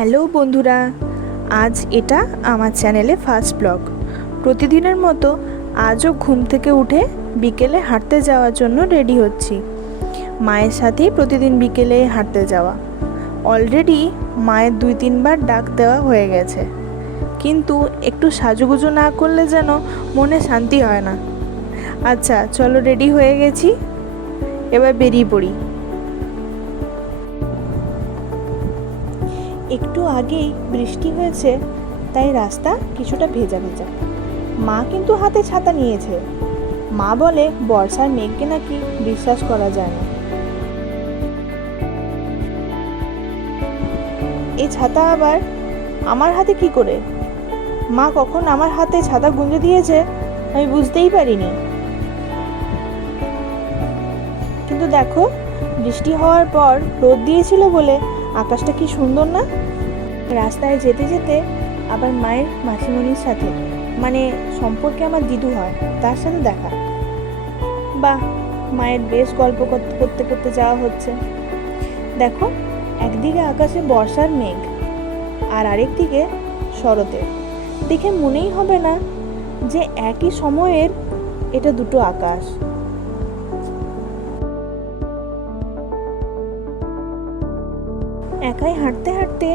Hello বন্ধুরা, আজ এটা আমার চ্যানেলে ফার্স্ট ব্লগ। প্রতিদিনের মতো আজও ঘুম থেকে উঠে বিকেলে হাঁটতে যাওয়ার জন্য রেডি হচ্ছি। মায়ের সাথেই প্রতিদিন বিকেলে হাঁটতে যাওয়া। অলরেডি মায়ের 2-3 বার ডাক দেওয়া হয়ে গেছে, কিন্তু একটু সাজুগুজু না করলে যেন মনে শান্তি হয় না। আচ্ছা চলো, রেডি হয়ে গেছি, এবার বেরিয়ে পড়ি। একটু আগেই বৃষ্টি হয়েছে, তাই রাস্তা কিছুটা ভেজা ভেজা। মা কিন্তু হাতে ছাতা নিয়েছে। মা বলে বর্ষার মেঘকে নাকি বিশ্বাস করা যায় না। এই ছাতা আবার আমার হাতে কি করে? মা কখন আমার হাতে ছাতা গুঁজে দিয়েছে আমি বুঝতেই পারিনি। কিন্তু দেখো, বৃষ্টি হওয়ার পর রোদ দিয়েছিল বলে আকাশটা কি সুন্দর না? রাস্তায় যেতে যেতে আবার মায়ের মাসিমণির সাথে, মানে সম্পর্কে আমার দিদু হয়, তার সাথে দেখা। বাহ, মায়ের বেশ গল্প করতে করতে যাওয়া হচ্ছে। দেখো, একদিকে আকাশে বর্ষার মেঘ আর আরেকদিকে শরতের। দেখে মনেই হবে না যে একই সময়ের এটা দুটো আকাশ। একাই হাঁটতে হাঁটতে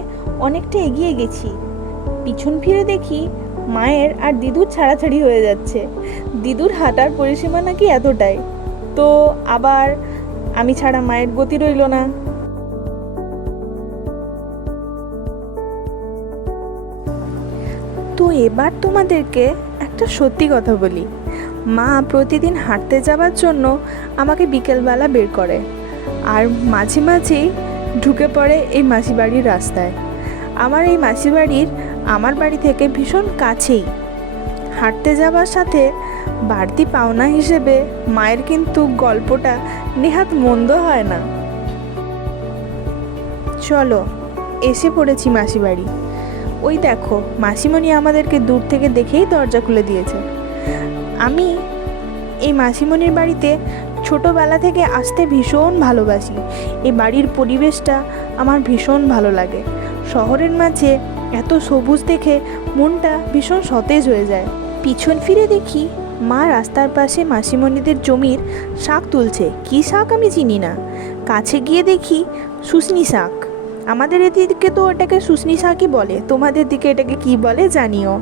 অনেকটা এগিয়ে গেছি। পিছন ফিরে দেখি মায়ের আর দিদুর ছাড়াছাড়ি হয়ে যাচ্ছে। দিদুর হাঁটার পরিসীমা নাকি এতটাই, তো আবার আমি ছাড়া মায়ের গতি রইল না। তো এবার তোমাদেরকে একটা সত্যি কথা বলি। মা প্রতিদিন হাঁটতে যাওয়ার জন্য আমাকে বিকেলবেলা বের করে, আর মাঝে মাঝেই ঢুকে পড়ে এই মাসি বাড়ির রাস্তায়। আমার এই মাসি বাড়ির আমার বাড়ি থেকে ভীষণ কাছেই। হাঁটতে যাওয়ার সাথে বাড়তি পাওনা হিসেবে মায়ের কিন্তু গল্পটা নেহাত মন্দ হয় না। চলো, এসে পড়েছি মাসি বাড়ি। ওই দেখো, মাসিমণি আমাদেরকে দূর থেকে দেখেই দরজা খুলে দিয়েছে। আমি এই মাসিমণির বাড়িতে ছোটোবেলা থেকে আসতে ভীষণ ভালোবাসি। এই বাড়ির পরিবেশটা আমার ভীষণ ভালো লাগে। শহরের মাঝে এত সবুজ দেখে মনটা ভীষণ সতেজ হয়ে যায়। পিছন ফিরে দেখি মা রাস্তার পাশে মাসিমণিদের জমির শাক তুলছে। কী শাক আমি চিনি না। কাছে গিয়ে দেখি শুশনি শাক। আমাদের এদিকে তো এটাকে শুশনি শাকই বলে, তোমাদের দিকে এটাকে কি বলে জানিও।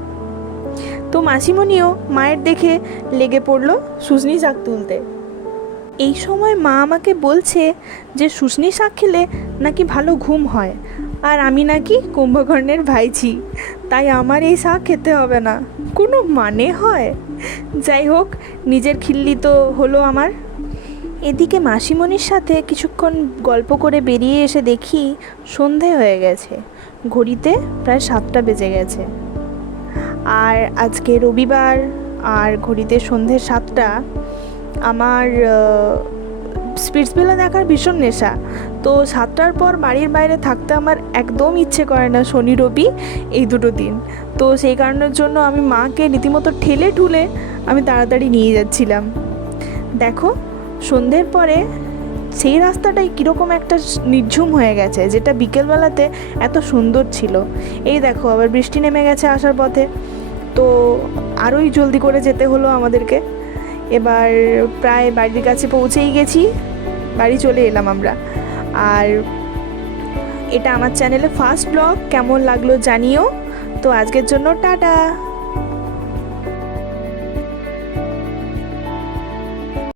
তো মাসিমণিও মায়ের দেখে লেগে পড়লো শুশনি শাক তুলতে। এই সময় মা আমাকে বলছে যে শুশনি শাক খেলে নাকি ভালো ঘুম হয়, আর আমি নাকি কুম্ভকর্ণের ভাইঝি, তাই আমার এই শাক খেতে হবে না। কোনো মানে হয়? যাই হোক, নিজের খিল্লি তো হলো আমার। এদিকে মাসিমণির সাথে কিছুক্ষণ গল্প করে বেরিয়ে এসে দেখি সন্ধে হয়ে গেছে। ঘড়িতে প্রায় 7টা বেজে গেছে। আর আজকে রবিবার, আর ঘড়িতে সন্ধে 7টা। আমার স্পিটসভিলা দেখার ভীষণ নেশা। তো 7টার পর বাড়ির বাইরে থাকতে আমার একদম ইচ্ছে করে না, শনি রবি এই দুটো দিন। তো সেই কারণের জন্য আমি মাকে রীতিমতো ঠেলে ঠুলে আমি তাড়াতাড়ি নিয়ে যাচ্ছিলাম। দেখো, সন্ধ্যের পরে সেই রাস্তাটাই কীরকম একটা নির্ঝুম হয়ে গেছে, যেটা বিকেলবেলাতে এত সুন্দর ছিল। এই দেখো, আবার বৃষ্টি নেমে গেছে আসার পথে। তো আরোই জলদি করে যেতে হলো আমাদেরকে। এবার প্রায় বাড়ির কাছে পৌঁছেই গেছি, বাড়ি চলে এলাম আমরা। আর এটা আমার চ্যানেলে ফার্স্ট ব্লগ, কেমন লাগলো জানিও। তো আজকের জন্য টাটা।